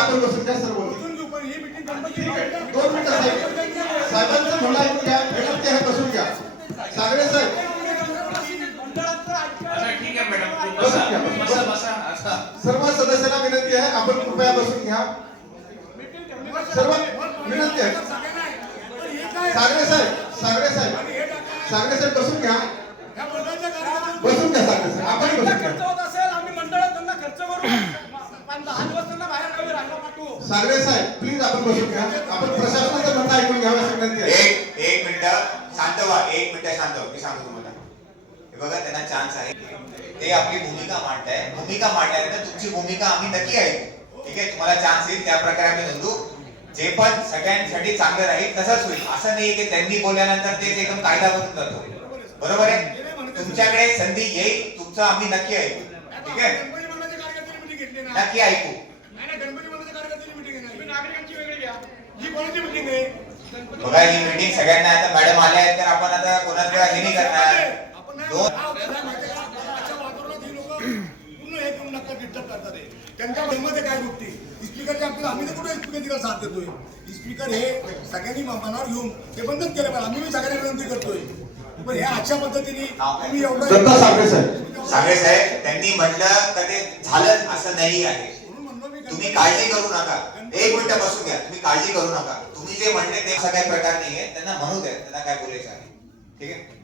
आपण बसून घ्या सर्व. ठीक आहे, 2 मिनिटं साहेब. साहेबांचं म्हणणं ऐकून घ्या. विनंती आहे, बसून घ्या. सागरे साहेब ठीक आहे मॅडम, बसून घ्या. बसा बसा. सर्व सदस्यांना विनंती आहे, आपण कृपया बसून घ्या. सर्व विनंती आहे. सागरे साहेब बसून घ्या. बसून घ्या सागरे साहेब, आपण बसून घ्या. सागरे साहेब प्लीज आपण बसून घ्या. आपण प्रशासनाचं म्हणणं ऐकून घ्यावं अशी विनंती आहे. एक मिनिट शांत व्हा. एक मिनिट शांत व्हा. मी सांगतो तुम्हाला. हे बघा, त्यांना चान्स आहे. ते आपली भूमिका मांडताय. भूमिका मांडल्यानंतर तुमची भूमिका आम्ही नक्की ऐकू. ठीक आहे, तुम्हाला चान्स येईल त्या प्रकारे आम्ही नोंदू. जे पण सगळ्यांसाठी चांगलं राहील तसंच होईल. असं नाही की त्यांनी बोलल्यानंतर तेच एकदम कायदा बनून जातो. बरोबर आहे. तुमच्याकडे संधी येईल, तुमचं आम्ही नक्की ऐकू. ठीक आहे, नक्की ऐकू. बघा, ही मीटिंग सगळ्यांना आता मॅडम आल्या आहेत, तर आपण आता कोणाला हे नाही करणार. त्यांच्या मनामध्ये काय गोष्टी स्पीकरच्या आपल्याला आम्ही तर कुठे स्पीकरला साथ देतोय. स्पीकर हे सगळ्यांनी मनावर घेऊन ते बंदच केलं पाहिजे. आम्ही सगळ्यांना विनंती करतोय, पण हे अशा पद्धतीने तुम्ही एवढं सागरे साहेब त्यांनी म्हटलं तर ते झालं असं नाही आहे. तुम्ही काळजी करू नका. 1 मिनिट बसून घ्या. तुम्ही काळजी करू नका. तुम्ही जे म्हणले ते असं काही प्रकार नाहीये. त्यांना म्हणू द्या, त्यांना काय बोलायचं आहे. ठीक आहे.